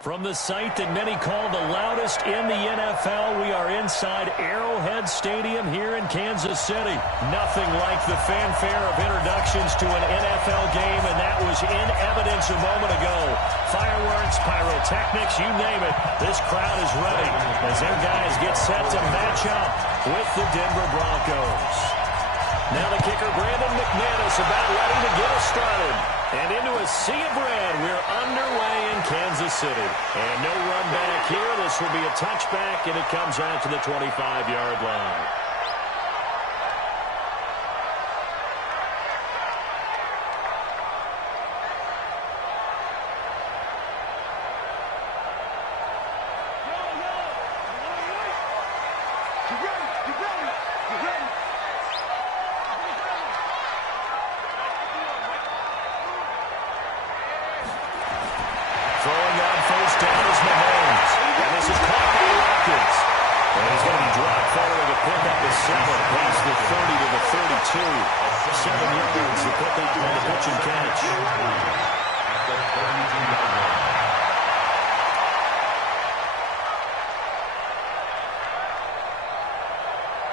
From the site that many call the loudest in the NFL, we are inside Arrowhead Stadium here in Kansas City. Nothing like the fanfare of introductions to an NFL game, and that was in evidence a moment ago. Fireworks, pyrotechnics, you name it. This crowd is ready as their guys get set to match up with the Denver Broncos. Now the kicker, Brandon McManus, about ready to get us started. And into a sea of red, we're underway in Kansas City. And no run back here. This will be a touchback, and it comes out to the 25-yard line.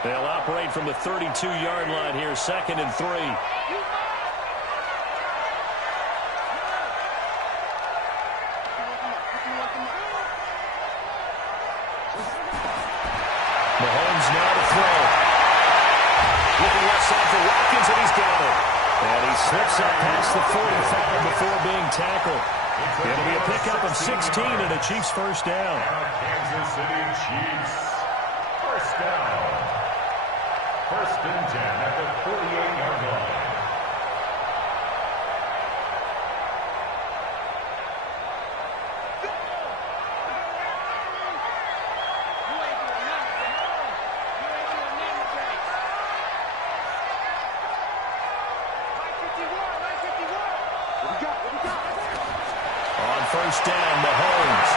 They'll operate from the 32-yard line here, 2nd and 3. Mahomes now to throw. Looking left side for Watkins, and he's got it. And he slips up past the 45 before being tackled. It'll be a pickup of 16 and a Chiefs first down. Kansas City Chiefs first down. 1st and 10 at the 48-yard line. On first down, Mahomes.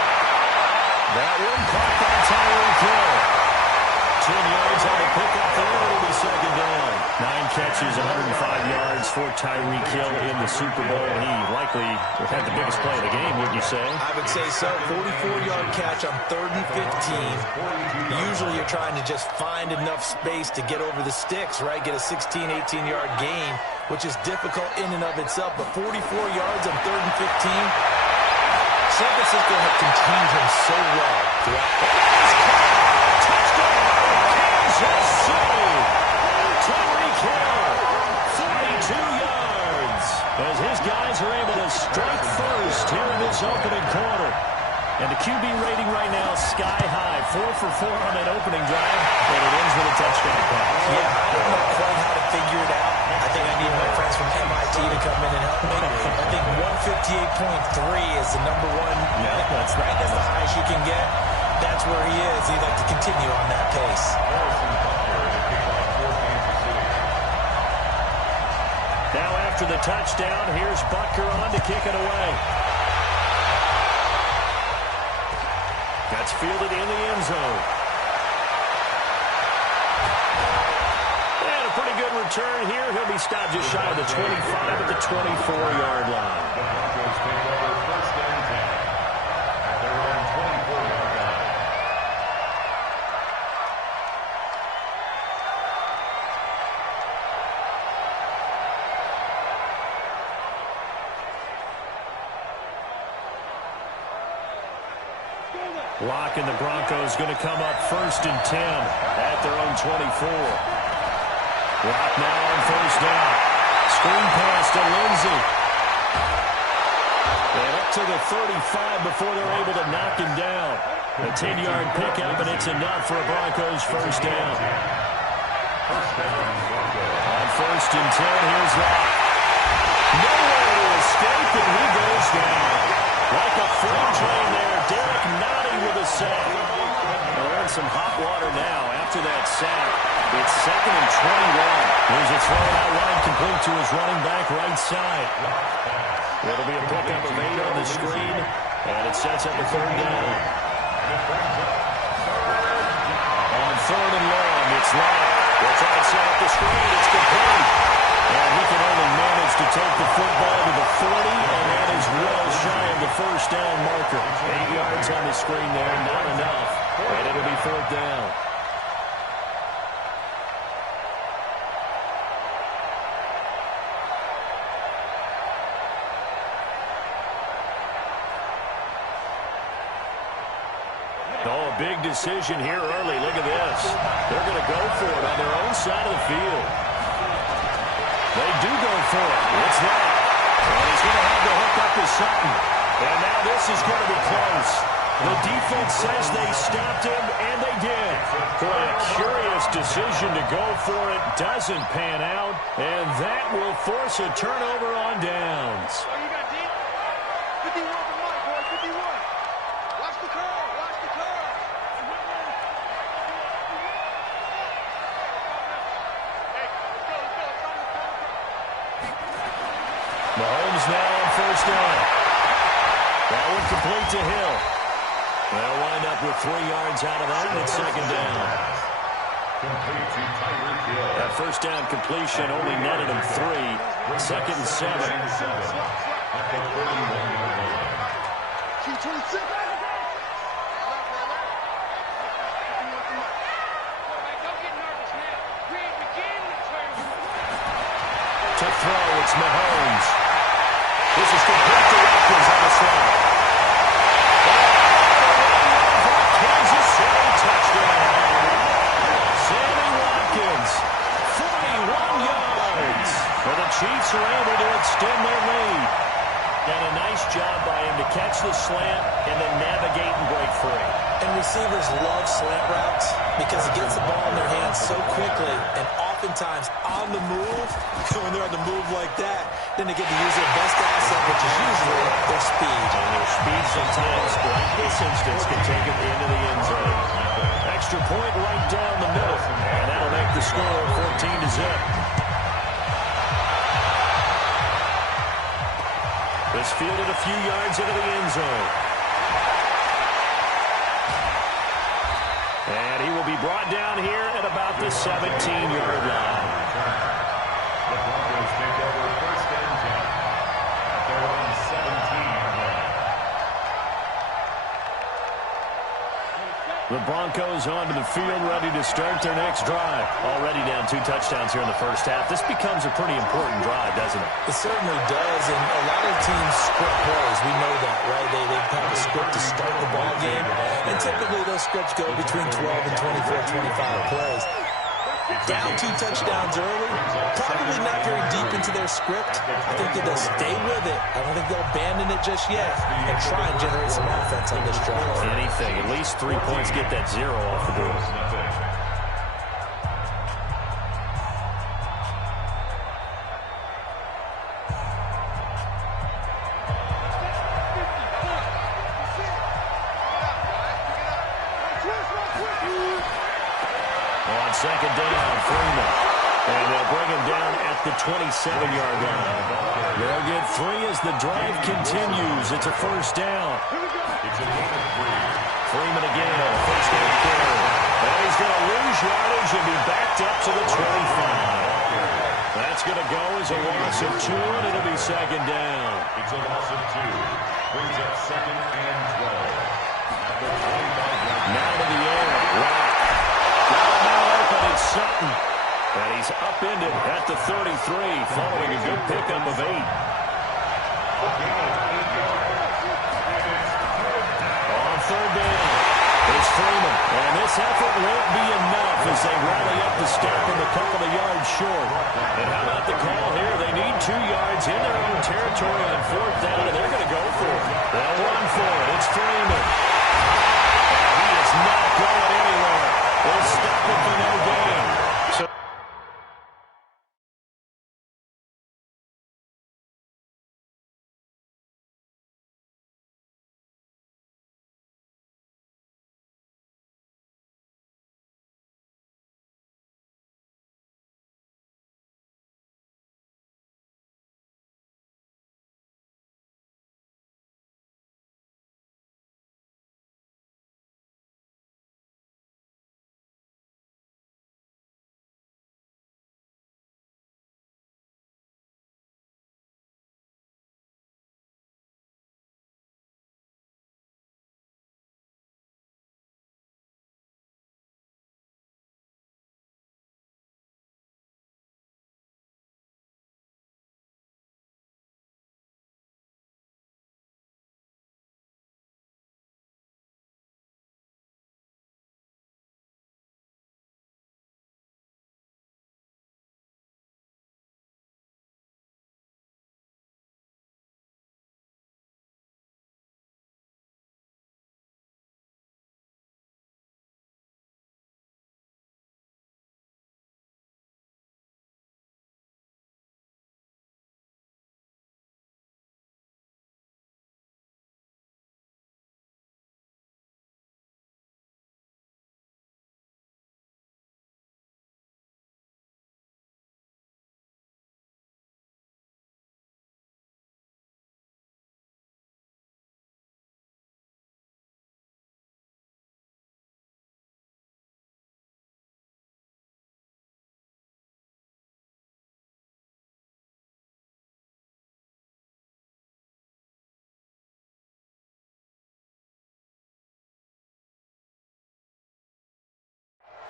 That one caught by Tyreek Hill. 10 yards on the pickup there. It'll be 2nd down. 9 catches, 105 yards for Tyreek Hill in the Super Bowl. He likely had the biggest play of the game, wouldn't you say? I would say so. 44-yard catch on 3rd and 15. Usually you're trying to just find enough space to get over the sticks, right? Get a 16, 18-yard gain, which is difficult in and of itself. But 44 yards on 3rd and 15. San Francisco have contained him so well throughout. Touchdown! Kansas City! Tyreek Hill, 42 yards. As his guys are able to strike first here in this opening quarter. And the QB rating right now sky high. 4 for 4 on that opening drive, and it ends with a touchdown pass. Yeah, I don't know quite how to figure it out. I think I need my friends from MIT to come in and help me. I think 158.3 is the number one. Yeah, that's right. That's the highest you can get. That's where he is. He'd like to continue on that pace. Now after the touchdown, here's Butker on to kick it away. That's fielded in the end zone. And a pretty good return here. He'll be stopped just shy of the 25 at the 24-yard line. The Broncos take over 1st and 10 at their own 24-yard line. Lock and the Broncos going to come up 1st and 10 at their own 24. Lock now on 1st down. Screen pass to Lindsey. And up to the 35 before they're able to knock him down. A 10-yard pickup, and it's enough for a Broncos first down. On 1st and 10, here's Lock. Nowhere to escape, and he goes down. Like a freight train there, Derek Nottie with a sack. They're in some hot water now after that sack. It's 2nd and 21. Here's a throw out line complete to his running back right side. It'll be a pickup of 8 on the screen, and it sets up a 3rd down. On 3rd and long, it's Lock. They'll try to set up the screen. It's complete. And he can only manage to take the football to the 40, and that is well shy of the first down marker. 8 yards not enough, and it'll be fourth down. Oh, a big decision here early. Look at this. They're going to go for it on their own side of the field. They do go for it. It's that. And he's going to have the hook up to Sutton. And now this is going to be close. The defense says they stopped him, and they did. Boy, a curious decision to go for it. Doesn't pan out, and that will force a turnover on downs. Oh, you got deep? 51 for Mike, boy, 51. Watch the curve, watch the curve. Hey, let's go. Mahomes now on first down. That one complete to Hill. They'll wind up with 3 yards out of that, and it's second down. That first down completion only netted him 3. Second and 7. At the 31-yard line. To throw, it's Mahomes. This is complete to Watkins on the slide. Kansas City touchdown. Sammy Watkins, 41 yards. Well, the Chiefs are able to extend their lead. And a nice job by him to catch the slant and then navigate and break free. And receivers love slant routes because it gets the ball in their hands so quickly and oftentimes on the move. When they're on the move like that, then they get to use their best asset, which is usually their speed. And their speed sometimes, like this instance, can take it into the end zone. Extra point right down the middle. And that'll make the score 14-0. This fielded a few yards into the end zone. And he will be brought down here at about the 17-yard line. The Broncos take over first and 10 at their own 17-yard line. The Broncos onto the field, ready to start their next drive. Already down 2 touchdowns here in the first half. This becomes a pretty important drive, doesn't it? It certainly does, and a lot of teams script plays. We know that, right? They have a script to start the ball game, and typically those scripts go between 12 and 24, 25 plays. Down 2 touchdowns early, probably not very deep into their script. I think that they'll stay with it. I don't think they'll abandon it just yet and try and generate some offense on this drive. Anything. At least 3 points, get that 0 off the board. On second down, Freeman. And they'll bring him down at the 27-yard line. They'll get 3 as the drive continues. It's a first down. Freeman again, first down carry. And he's going to lose yardage and be backed up to the 25. That's going to go as a loss of 2, and it'll be second down. It's a loss of 2. Brings up second and 12. At the 25-yard line. Now to the air. Right. Got him now open. It's Sutton. And he's upended at the 33, following a good pickup of 8. On third down, it's Freeman. And this effort won't be enough as they rally up to stop him a couple of yards short. And how about the call here? They need 2 yards in their own territory on fourth down, and they're going to go for it. They'll run for it. It's Freeman. And he is not going anywhere. They'll stop it for no gain.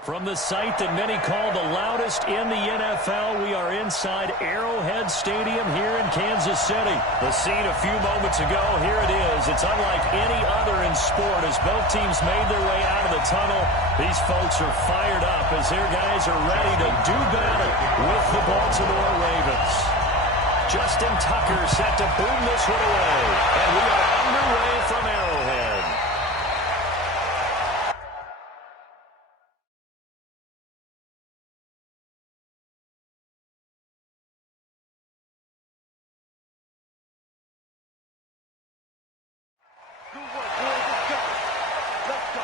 From the site that many call the loudest in the NFL, we are inside Arrowhead Stadium here in Kansas City. The scene a few moments ago, here it is. It's unlike any other in sport as both teams made their way out of the tunnel. These folks are fired up as their guys are ready to do battle with the Baltimore Ravens. Justin Tucker set to boom this one away, and we are underway from Arrowhead. Good work, boys. Let's go. Let's go.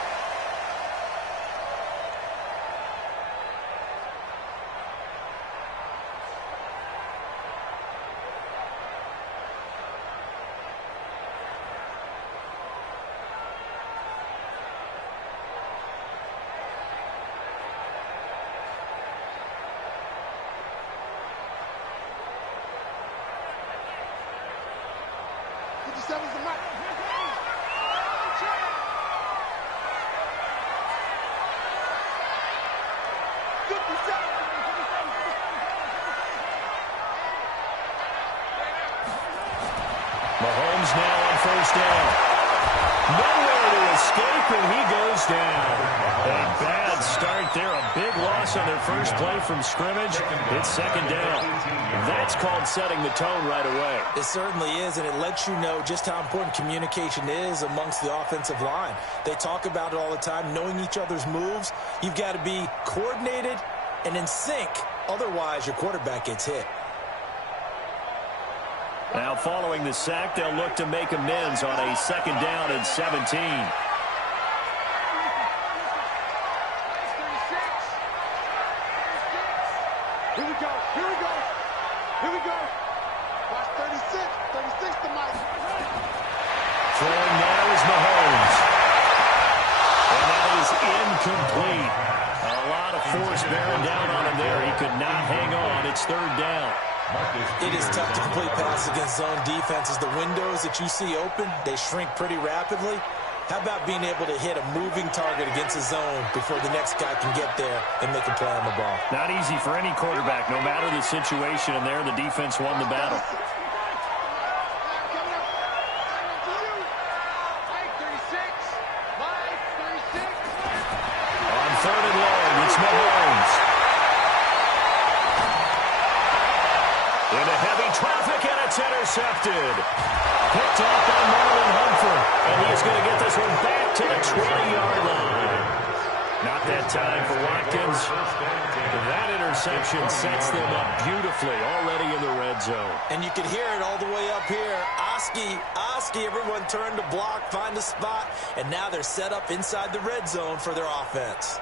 Seven's the mic. 57. Mahomes now on first down. Nowhere to escape, and he goes down. A bad start there. A big loss on their first play from scrimmage. It's second down. That's called setting the tone right away. It certainly is, and it lets you know just how important communication is amongst the offensive line. They talk about it all the time, knowing each other's moves. You've got to be coordinated and in sync. Otherwise, your quarterback gets hit. Now, following the sack, they'll look to make amends on a second down and 17. 36. Here we go. Here we go. Here we go. Watch 36. 36 to Mike. Throwing now is Mahomes. And that is incomplete. A lot of force bearing down on him there. He could not hang on. It's third down. It is tough to complete passes against zone defenses. The windows that you see open, they shrink pretty rapidly. How about being able to hit a moving target against a zone before the next guy can get there and make a play on the ball? Not easy for any quarterback, no matter the situation. And there, the defense won the battle. On third and long, it's Mahomes. Into heavy traffic, and it's intercepted. Picked off by Marlon Humphrey, and he's going to get this one back to the 20-yard line. Not that time for Watkins. That interception sets them up beautifully already in the red zone. And you can hear it all the way up here. Oski, everyone turned to block, find a spot, and now they're set up inside the red zone for their offense.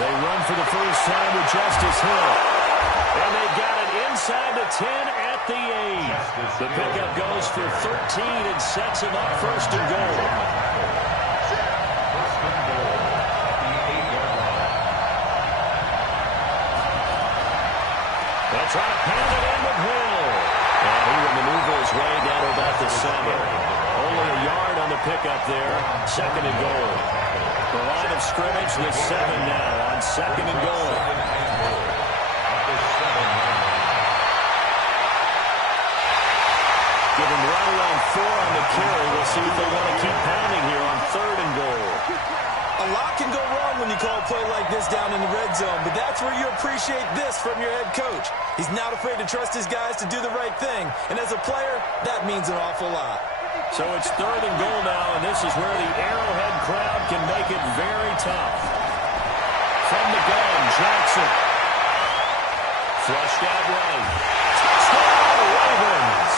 They run for the first time with Justice Hill. And they got it inside the 10 at the 8. The pickup goes for 13 and sets him up first and goal. They'll try to pound it in with Hill. And he will maneuver his way down to about the 7. Only a yard on the pickup there. Second and goal. The line of scrimmage with 7 now on second and goal. Give him right around 4 on the carry. We'll see if they want to keep pounding here on third and goal. A lot can go wrong when you call a play like this down in the red zone, but that's where you appreciate this from your head coach. He's not afraid to trust his guys to do the right thing, and as a player, that means an awful lot. So it's third and goal now, and this is where the Arrowhead crowd can make it very tough. From the gun, Jackson. Flushed out right. Touchdown, Ravens!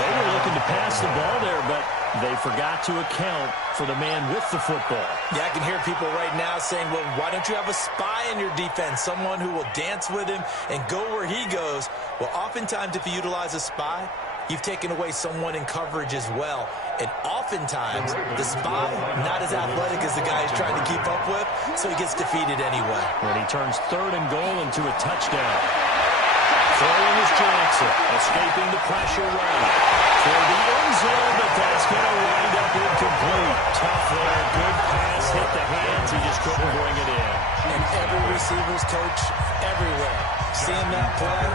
They were looking to pass the ball there, but they forgot to account for the man with the football. Yeah, I can hear people right now saying, well, why don't you have a spy in your defense, someone who will dance with him and go where he goes? Well, oftentimes if you utilize a spy, you've taken away someone in coverage as well. And oftentimes, the spy, not as athletic as the guy he's trying to keep up with, so he gets defeated anyway. When he turns third and goal into a touchdown. Throwing is Jackson, escaping the pressure right. For the end zone, but that's going to wind up incomplete. Tough there, good pass, hit the hands, he just couldn't bring it in. And every receiver's coach everywhere, seeing that play,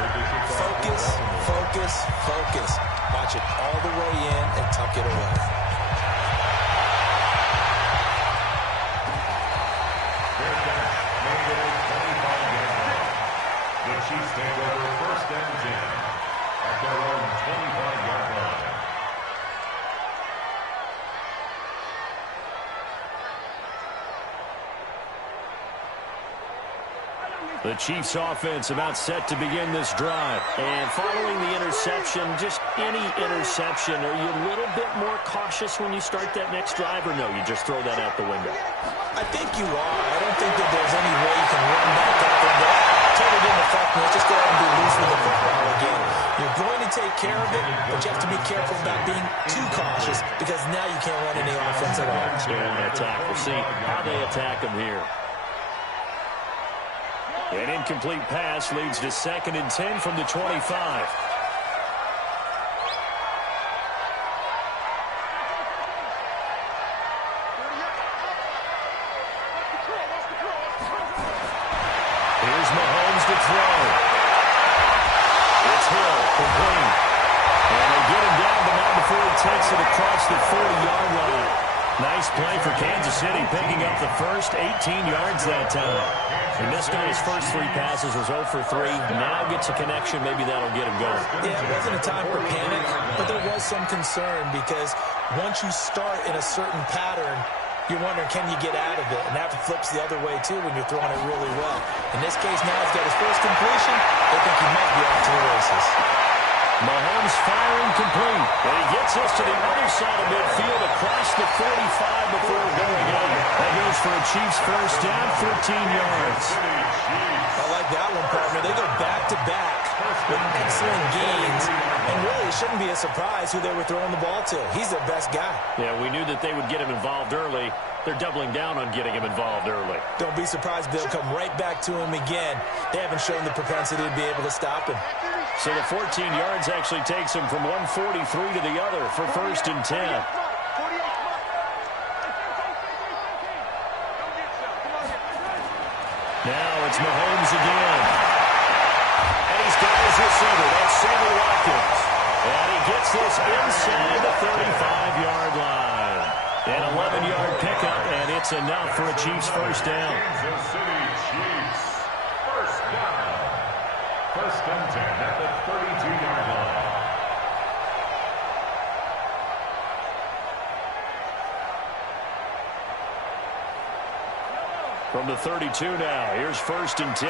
focus, focus, focus. Watch it all the way in and tuck it away. The Chiefs take over first and 10 at their own 25-yard line. The Chiefs offense about set to begin this drive. And following the interception, just any interception, are you a little bit more cautious when you start that next drive, or no, you just throw that out the window? I think you are. I don't think that there's any way you can run back up and go, totally didn't affect me. Let's just go ahead and be loose with the football again. You're going to take care of it, but you have to be careful about being too cautious because now you can't run any offense at all. Still on attack. We'll see how they attack them here. An incomplete pass leads to 2nd and 10 from the 25. Here's Mahomes to throw. It's Hill, complete. And they get him down, but not before he takes it across the 40-yard line. Nice play for Kansas City, picking up the first 18 yards that time. He missed on his first 3 passes, was 0 for 3. Now gets a connection. Maybe that'll get him going. Yeah, it wasn't a time for panic, but there was some concern because once you start in a certain pattern, you're wondering, can you get out of it? And that flips the other way, too, when you're throwing it really well. In this case, now he's got his first completion. They think he might be off to the races. Mahomes firing complete. And he gets us to the other side of midfield across the 45 before going out. That goes for a Chiefs first down, 14 yards. I like that one, partner. They go back-to-back with excellent gains. And really, it shouldn't be a surprise who they were throwing the ball to. He's their best guy. Yeah, we knew that they would get him involved early. They're doubling down on getting him involved early. Don't be surprised they'll come right back to him again. They haven't shown the propensity to be able to stop him. So the 14 yards actually takes him from 143 to the other for first and 10. Now it's Mahomes again. And he's got his receiver. That's Sammy Watkins. And he gets this inside the 35-yard line. An 11-yard pickup, and it's enough for a Chiefs first down. Kansas City Chiefs first down. First and 10 at the 32-yard line. From the 32 now, here's first and 10.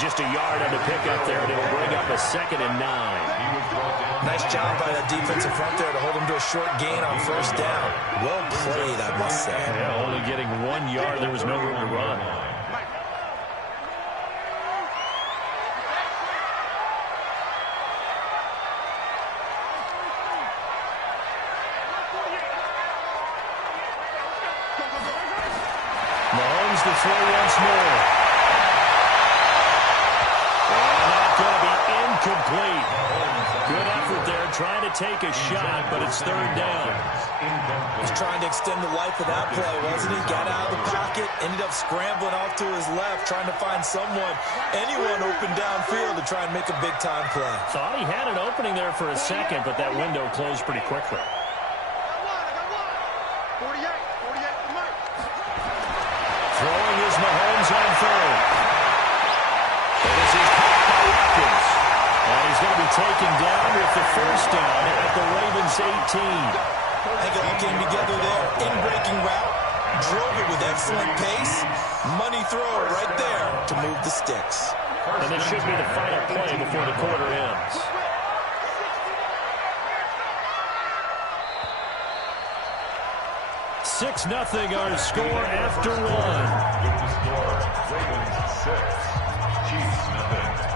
Just a yard on the pickup there, and it'll bring up a 2nd and 9. Nice job by that defensive front there to hold him to a short gain on first down. Well played, I must say. Yeah, only getting 1 yard. There was no room to run. Mahomes to throw once more. Complete. Good effort there, trying to take a shot, but it's third down. He's trying to extend the life of that play, wasn't he? Got out of the pocket, ended up scrambling off to his left, trying to find anyone open downfield to try and make a big-time play. Thought he had an opening there for a second, but that window closed pretty quickly. Throwing is Mahomes on third. And this is caught by Watkins. And he's going to be taken down with the first down at the Ravens 18. I think it all came together there. In-breaking route, drove it with excellent pace. Money throw right there to move the sticks. And this should be the final play before the quarter ends. Six nothing our score after one. With the score, Ravens 6, Chiefs nothing.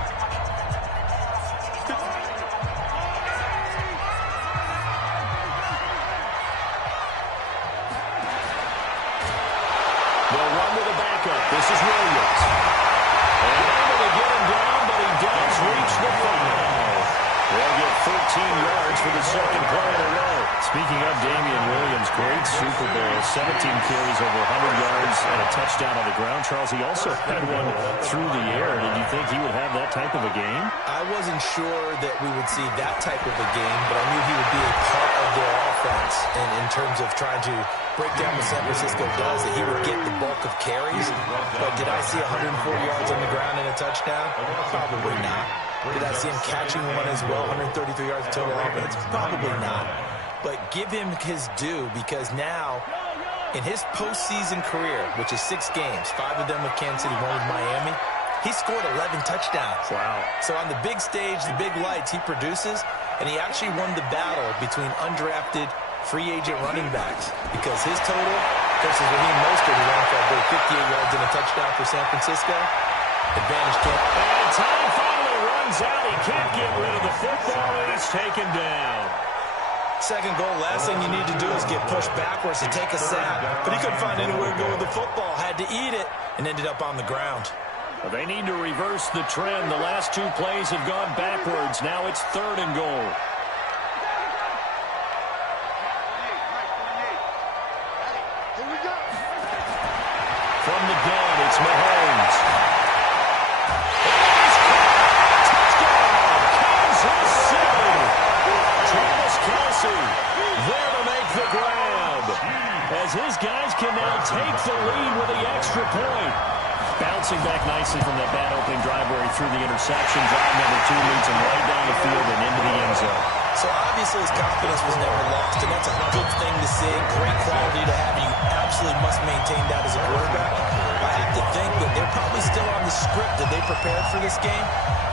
13 yards for the second play in a row. Speaking of Damian Williams, great Super Bowl. 17 carries over 100 yards and a touchdown on the ground. Charles, he also had one through the air. Did you think he would have that type of a game? I wasn't sure that we would see that type of a game, but I knew he would be a part of their offense in terms of trying to break down what San Francisco does, that he would get the bulk of carries. But did I see 104 yards on the ground and a touchdown? Probably not. Did I see him catching one as well, 133 yards total offense? Probably not. But give him his due, because now, in his postseason career, which is 6 games, 5 of them with Kansas City, 1 with Miami, he scored 11 touchdowns. Wow. So on the big stage, the big lights, he produces, and he actually won the battle between undrafted free agent running backs, because his total versus Raheem Mostert, who ran for 58 yards and a touchdown for San Francisco, advantage camp. And time finally runs out. He can't get rid of the football, and he's taken down. Second goal, last thing you need to do is get pushed backwards to take a sack. But he couldn't find anywhere to go with the football, had to eat it, and ended up on the ground. Well, they need to reverse the trend. The last 2 plays have gone backwards. Now it's 3rd and goal. Here we go. From the gun, it's Mahomes. Touchdown, Kansas City. Travis Kelce there to make the grab, as his guys can now take the lead with the extra point. Bouncing back nicely from that bad opening drive where he threw the interception. Drive number 2 leads him right down the field and into the end zone. So obviously his confidence was never lost, and that's a good thing to see. Great quality to have. You absolutely must maintain that as a quarterback. I have to think that they're probably still on the script that they prepared for this game.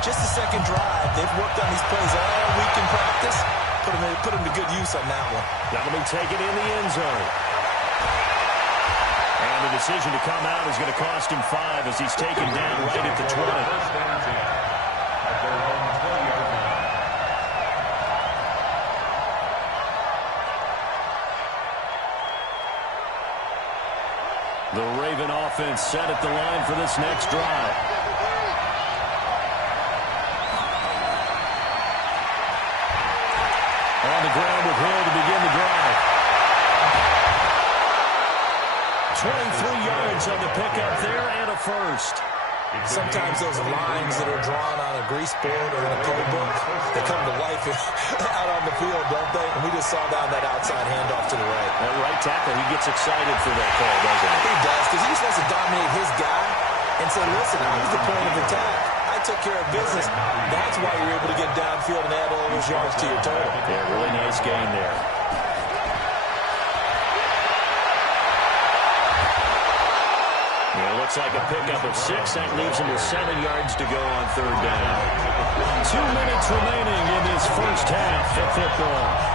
Just the second drive. They've worked on these plays all week in practice. Put him to good use on that one. That'll be taken in the end zone. And the decision to come out is going to cost him 5 as he's taken down right at the 20. The Raven offense set at the line for this next drive. On the ground with Hill to begin the drive. 23 yards on the pickup there and a first. Sometimes those lines that are drawn on a grease board or in a playbook, they come to life out on the field, don't they? And we just saw down that outside handoff to the right. That right tackle, he gets excited for that call, doesn't he? He does, because he just wants to dominate his guy and say, listen, I was the point of attack. I took care of business. That's why you're able to get downfield and add all those yards to your total. Yeah, really nice gain there. Yeah, looks like a pickup of 6. That leaves him with 7 yards to go on 3rd down. 2 minutes remaining in this first half of football.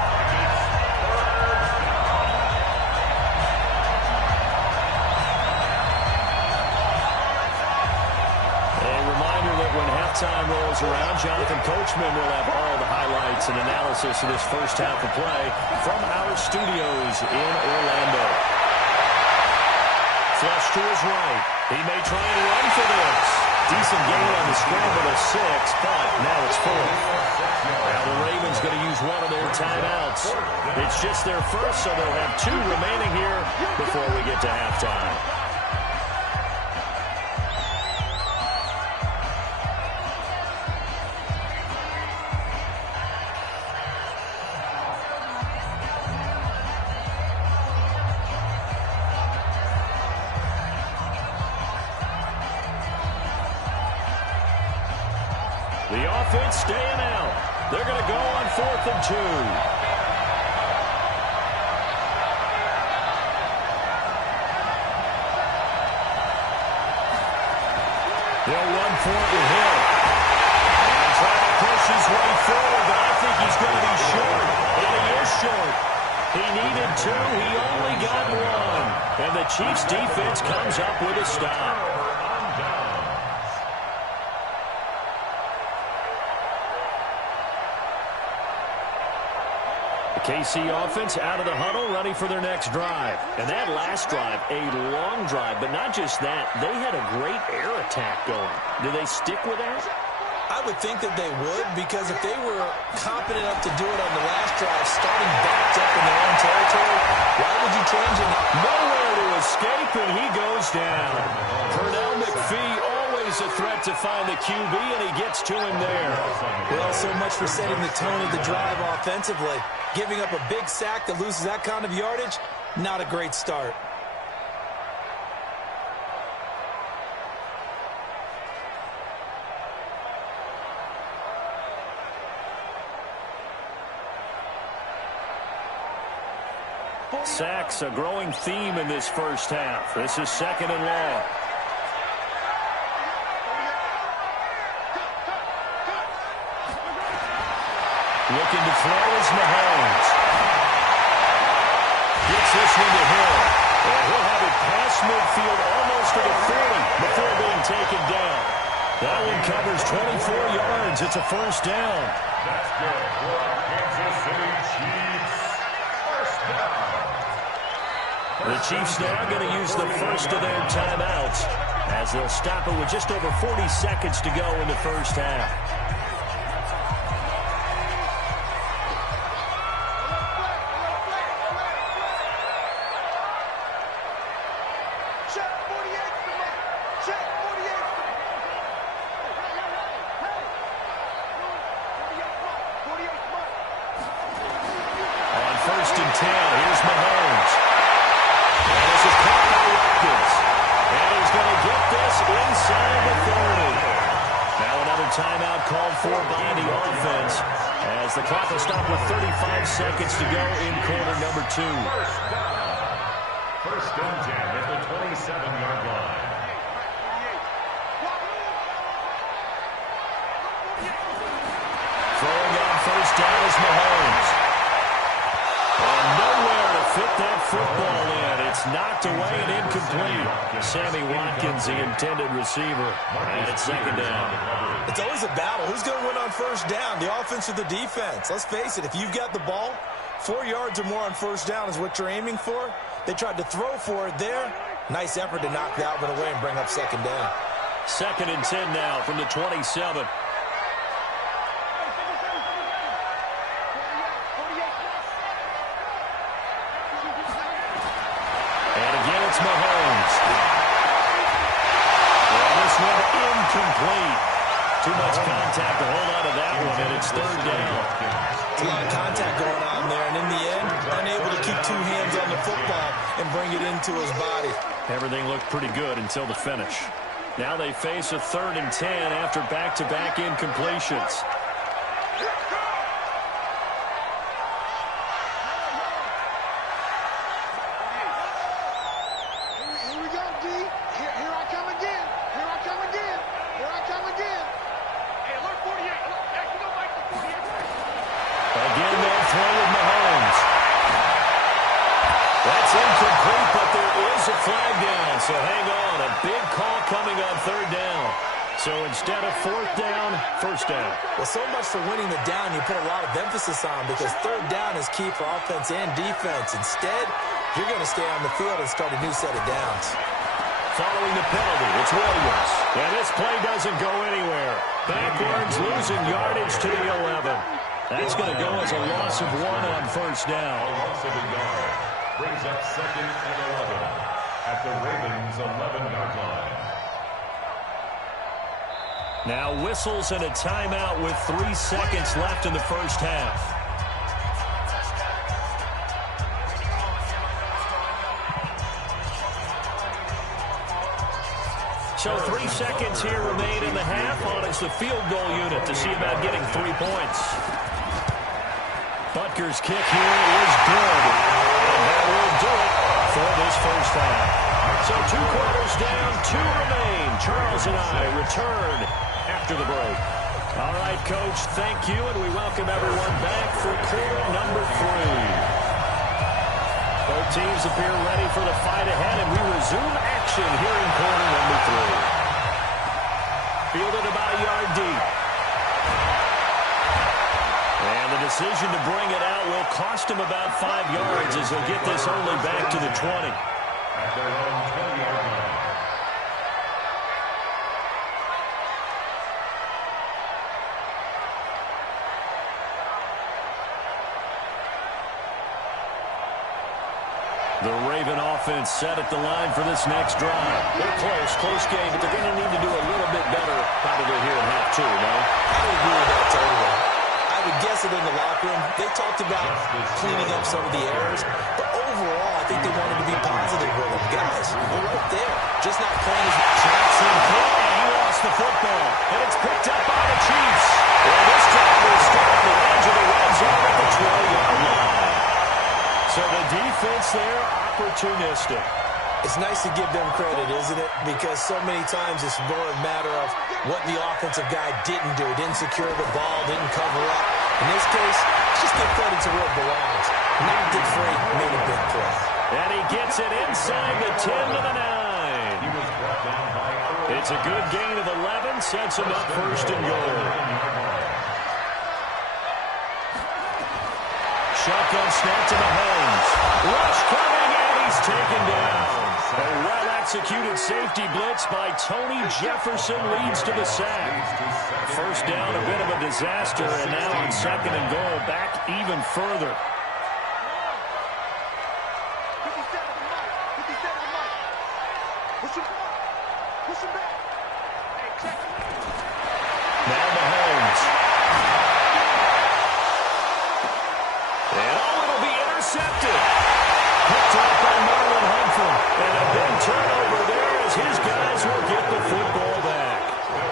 Time rolls around, Jonathan Coachman will have all the highlights and analysis of this first half of play from our studios in Orlando. Flush to his right. He may try and run for this. Decent gain on the scramble of 6, but now it's 4th. Now the Ravens going to use one of their timeouts. It's just their first, so they'll have 2 remaining here before we get to halftime. The offense staying out. They're going to go on 4th and 2. They'll run for it with Hill. And try to push his way forward, but I think he's going to be short. And he is short. He needed 2. He only got 1. And the Chiefs' defense comes up with a stop. KC offense out of the huddle, ready for their next drive. And that last drive, a long drive, but not just that. They had a great air attack going. Do they stick with that? I would think that they would, because if they were competent enough to do it on the last drive, starting backed up in their own territory, why would you change it? Nowhere to escape, and he goes down. Pernell McPhee, always a threat to find the QB, and he gets to him there. Well, so much for setting the tone of the drive offensively. Giving up a big sack that loses that kind of yardage, not a great start. Sacks, a growing theme in this first half. This is 2nd and long. Looking to throw is Mahomes. Gets this one to Hill. And he'll have it past midfield almost to the 40 before being taken down. That one covers 24 yards. It's a first down. That's good for Kansas City Chiefs. First down. The Chiefs now going to use the first of their timeouts as they'll stop it with just over 40 seconds to go in the first half. On 1st and 10, here's Mahomes. And this is caught by Watkins. And he's going to get this inside the 30. Now another timeout called for by the offense as the clock will stop with 35 seconds to go in quarter number 2. First down. 1st and 10 at the 27-yard line. Throwing on 1st down is Mahomes. And nowhere to fit that football in. It's knocked away and incomplete. Sammy Watkins, the intended receiver, and it's 2nd down. It's always a battle. Who's going to win on 1st down, the offense or the defense? Let's face it, if you've got the ball, 4 yards or more on 1st down is what you're aiming for. They tried to throw for it there. Nice effort to knock that one away and bring up 2nd down. 2nd and 10 now from the 27. It's Mahomes. And this one incomplete. Too much contact to hold on to that one, and it's 3rd down. A lot of contact going on there, and in the end, unable to keep 2 hands on the football and bring it into his body. Everything looked pretty good until the finish. Now they face a 3rd and 10 after back-to-back incompletions. Again, they'll throw with Mahomes. That's incomplete, but there is a flag down. So hang on, a big call coming on 3rd down. So instead of 4th down, 1st down. Well, so much for winning the down you put a lot of emphasis on, because 3rd down is key for offense and defense. Instead, you're going to stay on the field and start a new set of downs. Following the penalty, it's Williams. And this play doesn't go anywhere. Backwards, losing yardage to the 11. That's going to go as a loss of 1 on 1st down. A loss of a yard brings up 2nd and 11 at the Ravens' 11-yard line. Now whistles and a timeout with 3 seconds left in the first half. So 3 seconds here remain in the half. On is the field goal unit to see about getting 3 points. Butker's kick here is good. And that will do it for this first half. So 2 quarters down, 2 remain. Charles and I return after the break. All right, Coach, thank you, and we welcome everyone back for quarter number 3. Both teams appear ready for the fight ahead, and we resume action here in quarter number 3. Fielded about a yard deep. And the decision to bring it out will cost him about 5 yards as he'll get this only back to the 20. At their own 20-yard line. The Raven offense set at the line for this next drive. They're close game, but they're going to need to do a little bit better probably here in half two, no? I would agree with that totally. I would guess that in the locker room, they talked about cleaning up some of the errors, but overall, I think they wanted to be positive with them. Guys, we're right there, just not playing as Jackson caught, and he lost the football, and it's picked up by the Chiefs. Well, this time will start at the edge of the red zone at the 12-yard line. So the defense there, opportunistic. It's nice to give them credit, isn't it? Because so many times it's more a matter of what the offensive guy didn't do. Didn't secure the ball, didn't cover up. In this case, just give credit to where it belongs. Knocked it free, made a big play. And he gets it inside the 10 to the 9. It's a good gain of 11, sets him up first and goal. Shotgun snap to Mahomes. Rush coming, and he's taken down. A well-executed safety blitz by Tony Jefferson leads to the sack. First down, a bit of a disaster, and now on second and goal, back even further. 57 to Mike. 57 to Mike. Push him back. Push him back. Hey, check it. Now Mahomes. And it'll be intercepted. Picked up by Marlon Humphrey. And a big turnover there as his guys will get the football back.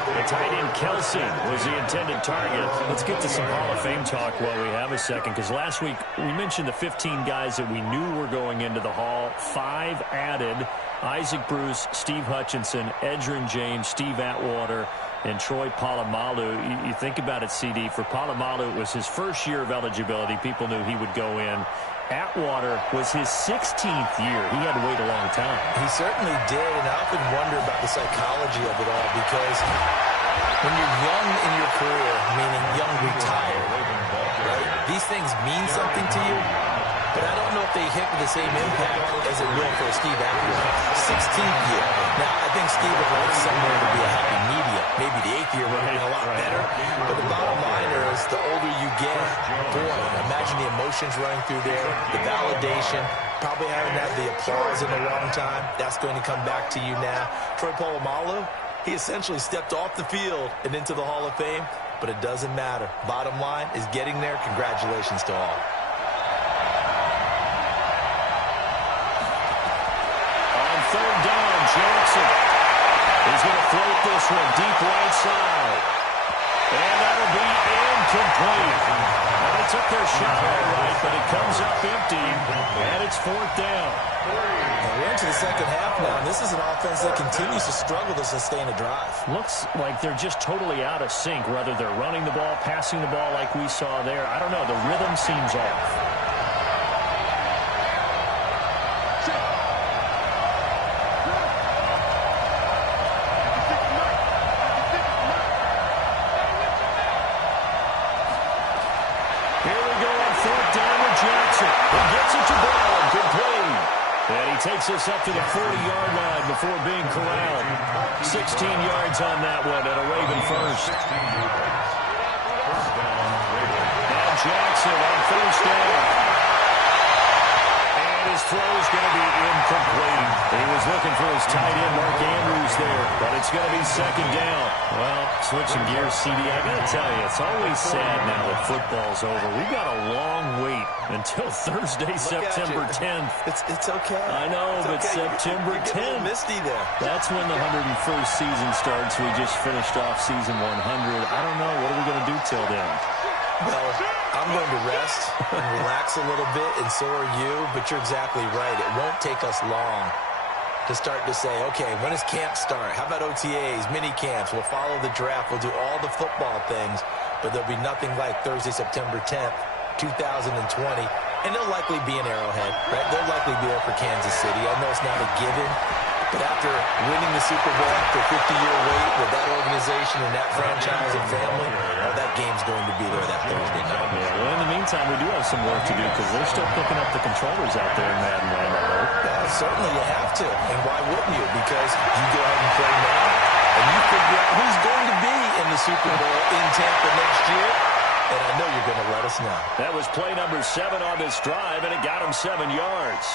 The tight end Kelsey was the intended target. Let's get to some Hall of Fame talk while we have a second, because last week we mentioned the 15 guys that we knew were going into the Hall. 5 added: Isaac Bruce, Steve Hutchinson, Edgerrin James, Steve Atwater, and Troy Polamalu. You think about it, CD. For Polamalu, it was his first year of eligibility. People knew he would go in. Atwater was his 16th year. He had to wait a long time. He certainly did, and I often wonder about the psychology of it all, because when you're young in your career, meaning young retired, right, these things mean something to you, but I don't know if they hit with the same impact as it will for Steve Atwater. 16th year. Now, I think Steve would like somewhere to be a happy medium. Maybe the 8th year would have been a lot better. But the bottom line is, the older you get, boy, imagine the emotions running through there, the validation, probably haven't had the applause in a long time. That's going to come back to you now. Troy Polamalu, he essentially stepped off the field and into the Hall of Fame, but it doesn't matter. Bottom line is getting there. Congratulations to all. Third down, Jackson. He's going to float this one deep right side. And that'll be incomplete. Well, they took their shot all right, but it comes up empty, and it's fourth down. We're into the second half now, and this is an offense that continues to struggle to sustain a drive. Looks like they're just totally out of sync, whether they're running the ball, passing the ball like we saw there. I don't know. The rhythm seems off. Takes us up to the 40-yard line before being corralled. 16 yards on that one at a Raven first. Now Jackson on first down. And his throw is going to be incomplete. He was looking for his tight end, Mark Andrews, there, but it's going to be second down. Well, switching gears, CD, I got to tell you, it's always sad now that football's over. We've got a long wait until Thursday, September 10th. It's okay. I know, it's but okay. September 10th. Misty there. That's when the 101st season starts. We just finished off season 100. I don't know. What are we going to do till then? Well, I'm going to rest and relax a little bit, and so are you, but you're exactly right. It won't take us long to start to say, okay, when does camp start? How about OTAs, mini camps? We'll follow the draft. We'll do all the football things, but there'll be nothing like Thursday, September 10th, 2020, and they'll likely be in Arrowhead, right? They'll likely be there for Kansas City. I know it's not a given, but after winning the Super Bowl after a 50-year wait with that organization and that franchise and family, that game's going to be there that Thursday night. Yeah, well, in the meantime, we do have some work to do because they're still picking up the controllers out there in Madden Land, I hope. Yeah, certainly you have to, and why wouldn't you? Because you go ahead and play now, and you figure out who's going to be in the Super Bowl in Tampa next year, and I know you're going to let us know. That was play number 7 on this drive, and it got him 7 yards.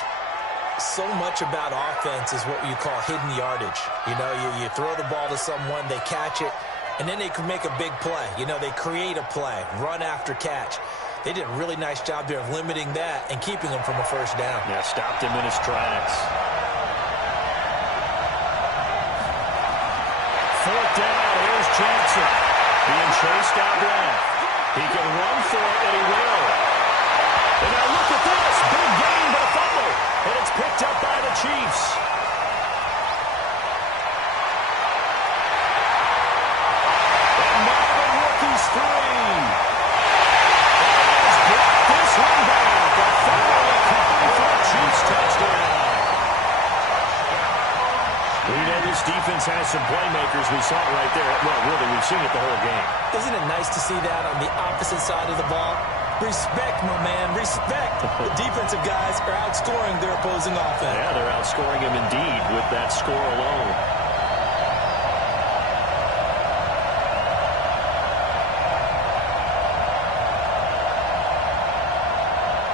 So much about offense is what you call hidden yardage. You know, you throw the ball to someone, they catch it, and then they can make a big play. You know, they create a play, run after catch. They did a really nice job there of limiting that and keeping him from a first down. Yeah, stopped him in his tracks. Fourth down, here's Jackson. Being chased out left. He can run for it, and he will. And now look at this. Big gain, but a fumble. And it's picked up by the Chiefs. And now the rookie's free. Has blocked this one back. A fumble recovery for a Chiefs touchdown. We know this defense has some playmakers. We saw it right there. Well, really, we've seen it the whole game. Isn't it nice to see that on the opposite side of the ball? Respect, my man, respect. The defensive guys are outscoring their opposing offense. Yeah, they're outscoring him indeed with that score alone.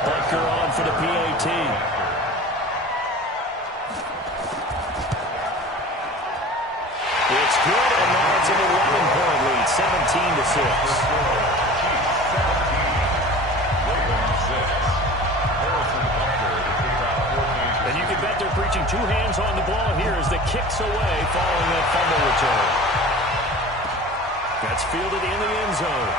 Bunker on for the PAT. It's good, and now it's an 11-point lead, 17-6. And you can bet they're preaching two hands on the ball here as the kicks away following that fumble return. That's fielded in the end zone.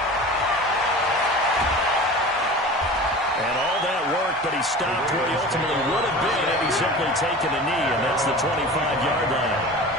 And all that work, but he stopped where he ultimately would have been had he simply taken a knee, and that's the 25-yard line.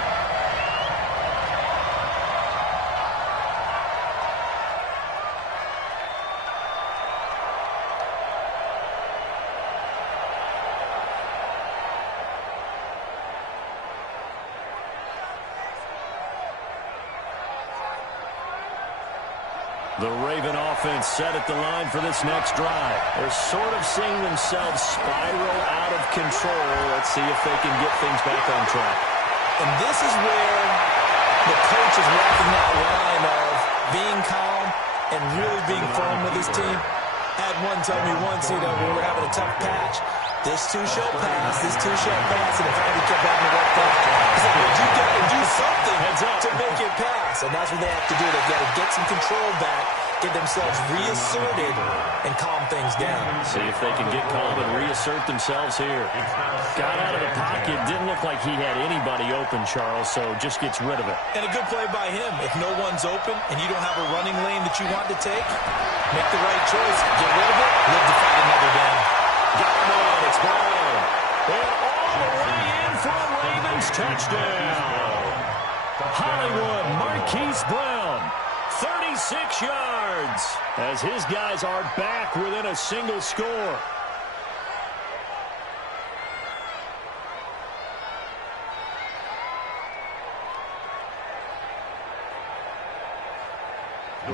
The Raven offense set at the line for this next drive. They're sort of seeing themselves spiral out of control. Let's see if they can get things back on track. And this is where the coach is walking that line of being calm and really being firm with his team. I had one tell me once, you know, we were having a tough patch. This too shall pass, this too shall pass, and if I kept having to work that, he said, but you got to do something to make it pass. And that's what they have to do. They've got to get some control back, get themselves reasserted, and calm things down. See if they can get calm and reassert themselves here. Got out of the pocket, didn't look like he had anybody open, Charles, so just gets rid of it. And a good play by him. If no one's open and you don't have a running lane that you want to take, make the right choice, get rid of it, live to fight another down. Got him on, it's Brown. And all the way in for a Ravens touchdown. Hollywood Marquise Brown, 36 yards, as his guys are back within a single score.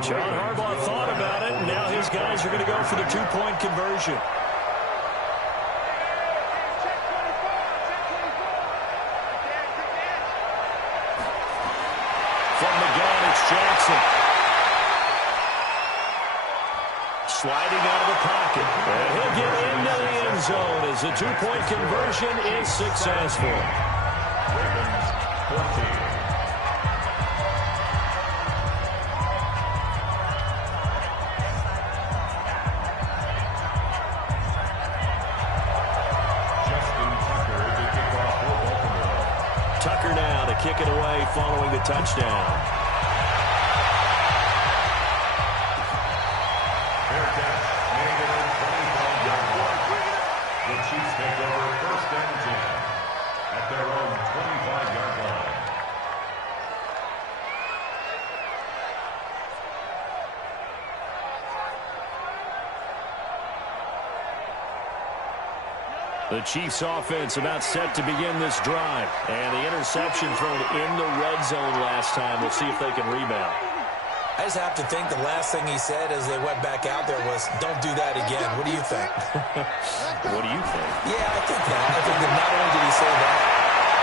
John Harbaugh thought about it, and now his guys are going to go for the two-point conversion. From the gun, it's Jackson. Sliding out of the pocket. And he'll get into the end zone as the two-point conversion is successful. Ravens 14. Tucker now to kick it away following the touchdown. Fair catch, made it a 25-yard line. The Chiefs take over first and 10 at their own 25-yard line. The Chiefs offense about set to begin this drive. And the interception thrown in the red zone last time. We'll see if they can rebound. I just have to think the last thing he said as they went back out there was, don't do that again. What do you think? What do you think? Yeah, I think that. I think that not only did he say that,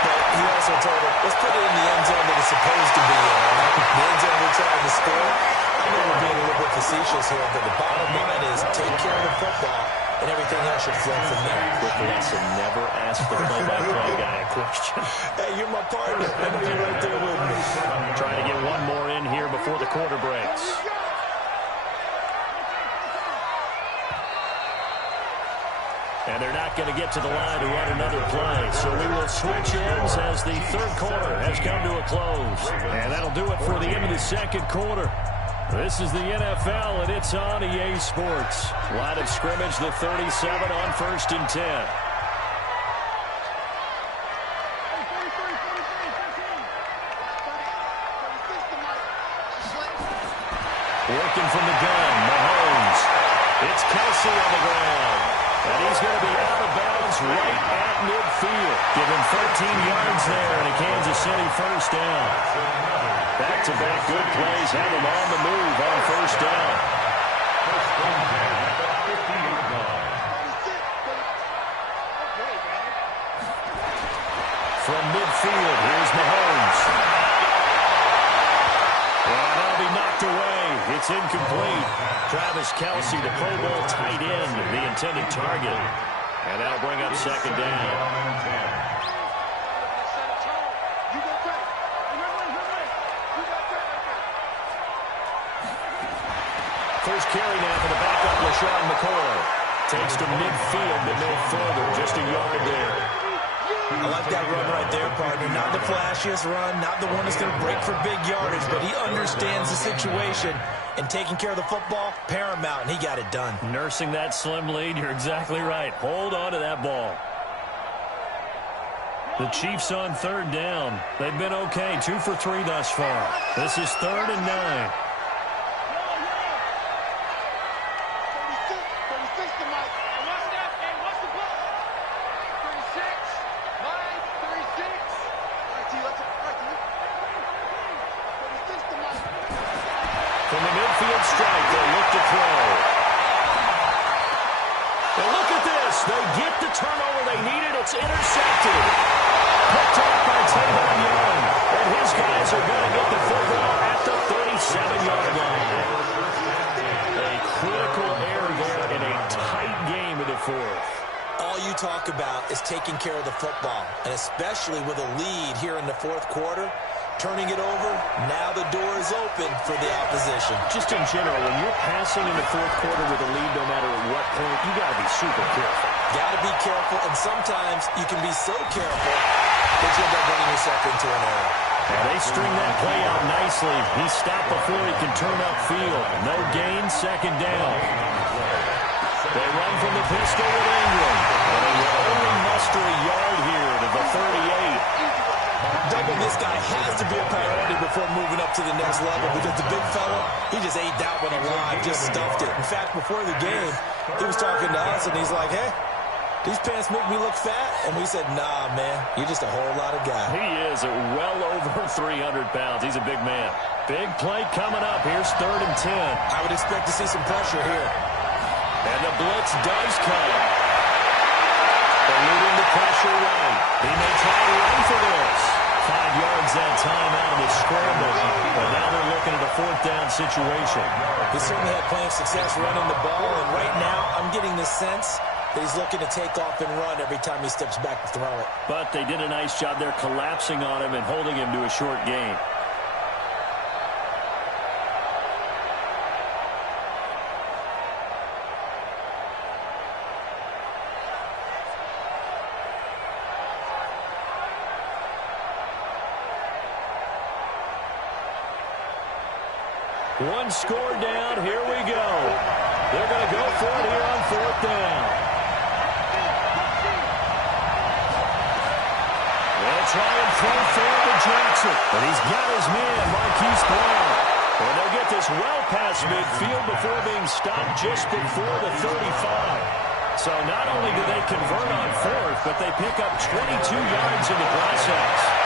but he also told him, let's put it in the end zone that it's supposed to be in. Right? The end zone we're trying to score. I know we're being a little bit facetious here, but the bottom line is take care of the football. and everything else should flow from there. Quick lesson, never ask the play-by-play guy a question. Hey, you're my partner. I know you're right there with me. Trying to get one more in here before the quarter breaks. And they're not going to get to the line to run another play. So we will switch ends as the third quarter has come to a close. And that'll do it for the end of the second quarter. This is the NFL, and it's on EA Sports. Line of scrimmage, the 37 on 1st and 10. Working from the gun, Mahomes. It's Kelsey on the ground. And he's going to be out of bounds right at midfield. Give him 13 yards there and a Kansas City first down. Back-to-back good plays have him on the move on first down. From midfield, here's Mahomes. And that'll be knocked away. It's incomplete. Travis Kelsey, the Pro Bowl tight end, the intended target. And that'll bring up second down. First carry now for the backup, LaShawn McCoy. Takes to midfield, but no further. Just a yard there. I like that run right there, partner. Not the flashiest run, not the one that's going to break for big yardage, but he understands the situation, and taking care of the football, paramount, and he got it done. Nursing that slim lead, you're exactly right. Hold on to that ball. The Chiefs on third down. They've been okay, 2 for 3 thus far. This is 3rd and 9. From the midfield strike, they look to throw. And look at this. They get the turnover they needed. It's intercepted. Picked off by Tavon Young. And his guys are going to get the football at the 37-yard line. A critical error there in a tight game of the fourth. All you talk about is taking care of the football, and especially with a lead here in the fourth quarter. Turning it over, now the door is open for the opposition. Just in general, when you're passing in the fourth quarter with a lead, no matter at what point, you got to be super careful. Got to be careful, and sometimes you can be so careful that you end up running yourself into an error. And they string that play out nicely. He stopped before he can turn upfield. No gain, second down. They run from the pistol with Ingram. And they will only muster a yard here to the 38. Doubling this guy has to be a priority before moving up to the next level, because the big fella, he just ate that one alive, just stuffed it. In fact, before the game, he was talking to us, and he's like, hey, these pants make me look fat. And we said, nah, man, you're just a whole lot of guy. He is well over 300 pounds. He's a big man. Big play coming up. Here's 3rd and 10. I would expect to see some pressure here. And the blitz does come. Eluding the pressure right. He may try to run for this. 5 yards that time out of the scramble. But now they're looking at a 4th down situation. He certainly had plenty of success running the ball, and right now I'm getting the sense that he's looking to take off and run every time he steps back to throw it. But they did a nice job there collapsing on him and holding him to a short gain. One score down. Here we go. They're going to go for it here on 4th down. They'll try and throw fair to Jackson. But he's got his man, Marquise Brown. And they'll get this well past midfield before being stopped just before the 35. So not only do they convert on 4th, but they pick up 22 yards in the process.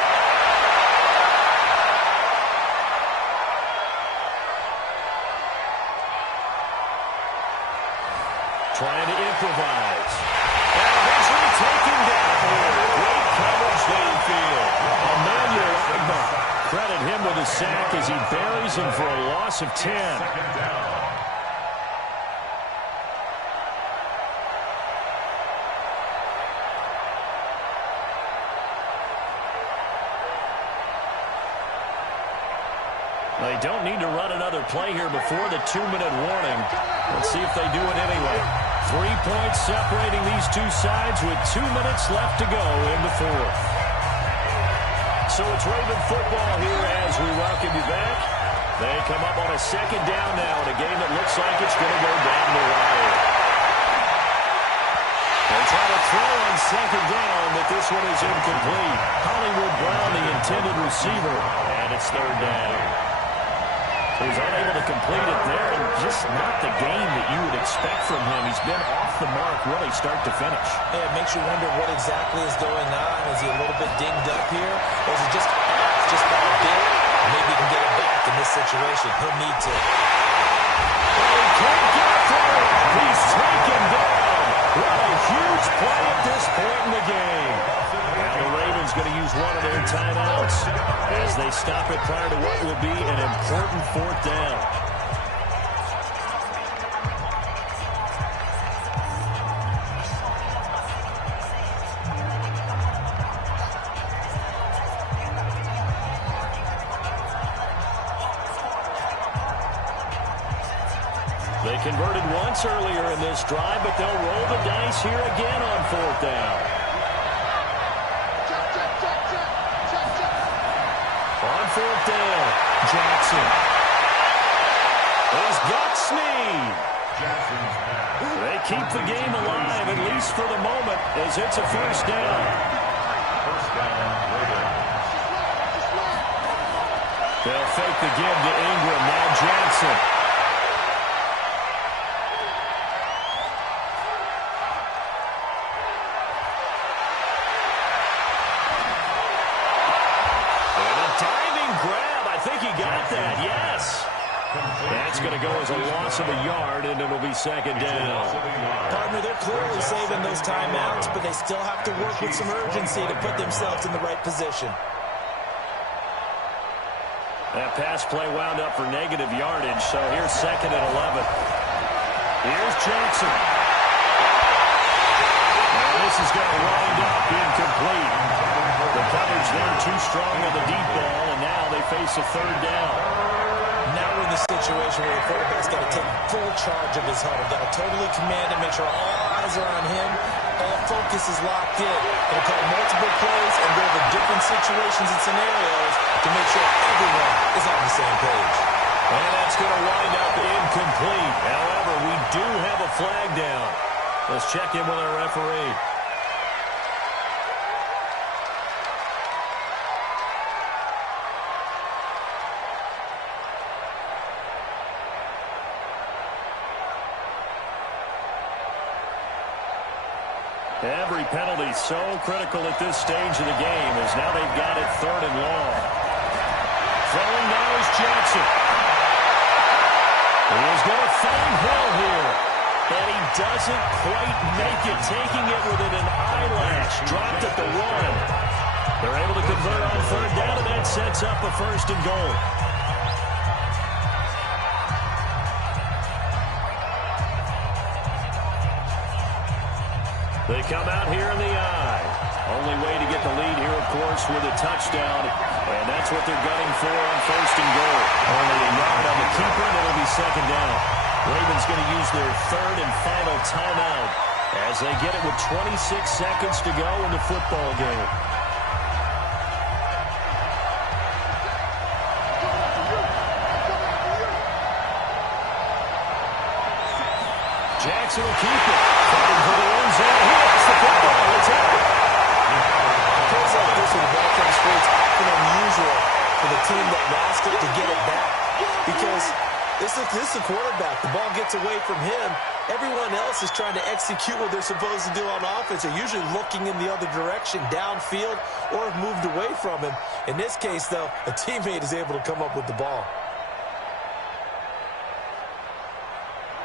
Trying to improvise. And eventually taken down here. Great coverage downfield. Emmanuel Agba. Credit him with a sack as he buries him for a loss of 10. They don't need to run another play here before the 2-minute warning. Let's see if they do it anyway. 3 points separating these two sides with 2 minutes left to go in the fourth. So it's Raven football here as we welcome you back. They come up on a second down now in a game that looks like it's going to go down the wire. They try to throw on second down, but this one is incomplete. Hollywood Brown, the intended receiver, and it's third down. He's unable to complete it there, and just not the game that you would expect from him. He's been off the mark really start to finish. Yeah, it makes you wonder what exactly is going on. Is he a little bit dinged up here? Or is it just off just by a bit? Maybe he can get it back in this situation. He'll need to. Well, he can't get through. He's taken down. What a huge play at this point in the game. Now the Ravens going to use one of their timeouts as they stop it prior to what will be an important fourth down. They converted once earlier in this drive, but they'll roll the dice here again on fourth down. On fourth down, Jackson. He's got Snead. They keep the game alive, at least for the moment, as it's a first down. They'll fake the give to Ingram. Now Jackson. That's going to go as a loss of a yard, and it'll be second down. Partner, they're clearly saving those timeouts, but they still have to work with some urgency to put themselves in the right position. That pass play wound up for negative yardage, so here's second and 11. Here's Jackson. And this is going to wind up incomplete. The coverage then too strong on the deep ball, and now they face a third down. Now we're in the situation where the quarterback's got to take full charge of his huddle. Got to totally command it, make sure all eyes are on him. All focus is locked in. Going to call multiple plays and go over different situations and scenarios to make sure everyone is on the same page. And that's going to wind up incomplete. However, we do have a flag down. Let's check in with our referee. Every penalty so critical at this stage of the game as now they've got it third and long. Throwing now is Jackson. He is going to find Hill here. And he doesn't quite make it, taking it within an eyelash. Dropped at the one. They're able to convert on third down, and that sets up a first and goal. They come out here in the eye. Only way to get the lead here, of course, with a touchdown. And that's what they're gunning for on first and goal. Only a yard on the keeper, and it'll be second down. Ravens going to use their third and final timeout as they get it with 26 seconds to go in the football game. Jackson will keep it. Fighting for the end zone. He has the football. It's out. Plays like this with the ball comes free, it's often unusual for the team that lost it to get it back. Because this is the quarterback. The ball gets away from him. Everyone else is trying to execute what they're supposed to do on offense. They're usually looking in the other direction, downfield, or have moved away from him. In this case, though, a teammate is able to come up with the ball.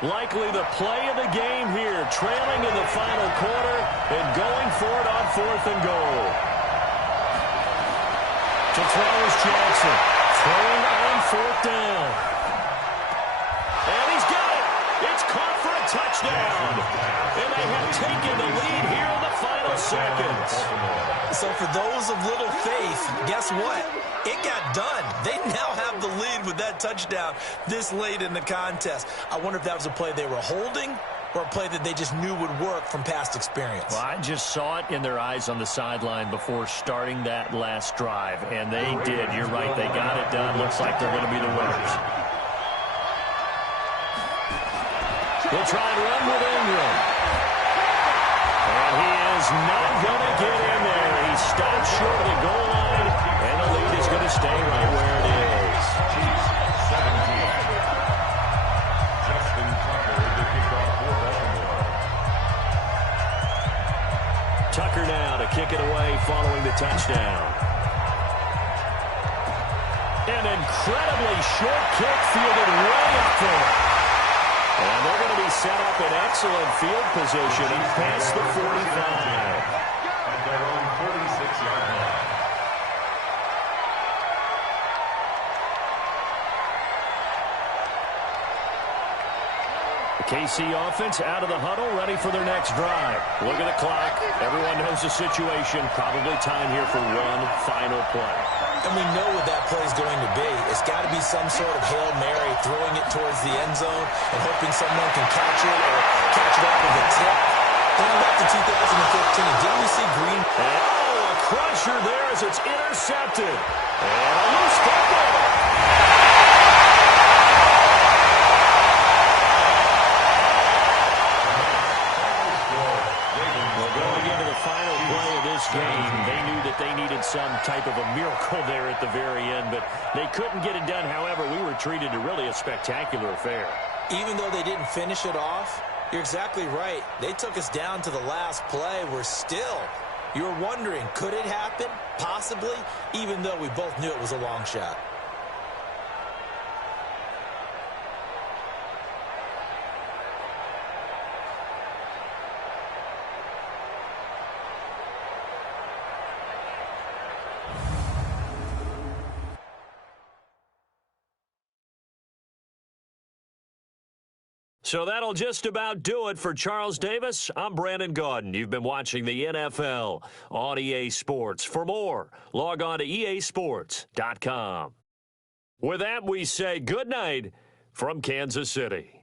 Likely the play of the game here, trailing in the final quarter and going for it on fourth and goal. To throw is Jackson, throwing on fourth down. And he's got it. It's caught for a touchdown. And they have taken the lead here in the final seconds. So for those of little faith, guess what? It got done. They now have the lead with that touchdown this late in the contest. I wonder if that was a play they were holding or a play that they just knew would work from past experience. Well, I just saw it in their eyes on the sideline before starting that last drive, and they did. You're right. They got it done. Looks like they're going to be the winners. He'll try and run with Ingram. And he is not going to get in there. He stops short of the goal line, and the lead is going to stay right where it is. Chiefs 17. Justin Tucker to kick off for Baltimore. Tucker now to kick it away following the touchdown. An incredibly short kick fielded way up there. And they're going to be set up in excellent field position past the 45. At their own 46-yard line. The KC offense out of the huddle, ready for their next drive. Look at the clock. Everyone knows the situation. Probably time here for one final play. And we know what that play is going to be. It's got to be some sort of Hail Mary, throwing it towards the end zone and hoping someone can catch it or catch it off with a tip. Going back to 2015, didn't we see Green? Oh, a crusher there as it's intercepted. And a loose football. Game. They knew that they needed some type of a miracle there at the very end, but they couldn't get it done. However, we were treated to really a spectacular affair. Even though they didn't finish it off, you're exactly right. They took us down to the last play. You were wondering, could it happen? Possibly, even though we both knew it was a long shot. So that'll just about do it for Charles Davis. I'm Brandon Gaudin. You've been watching the NFL on EA Sports. For more, log on to easports.com. With that, we say good night from Kansas City.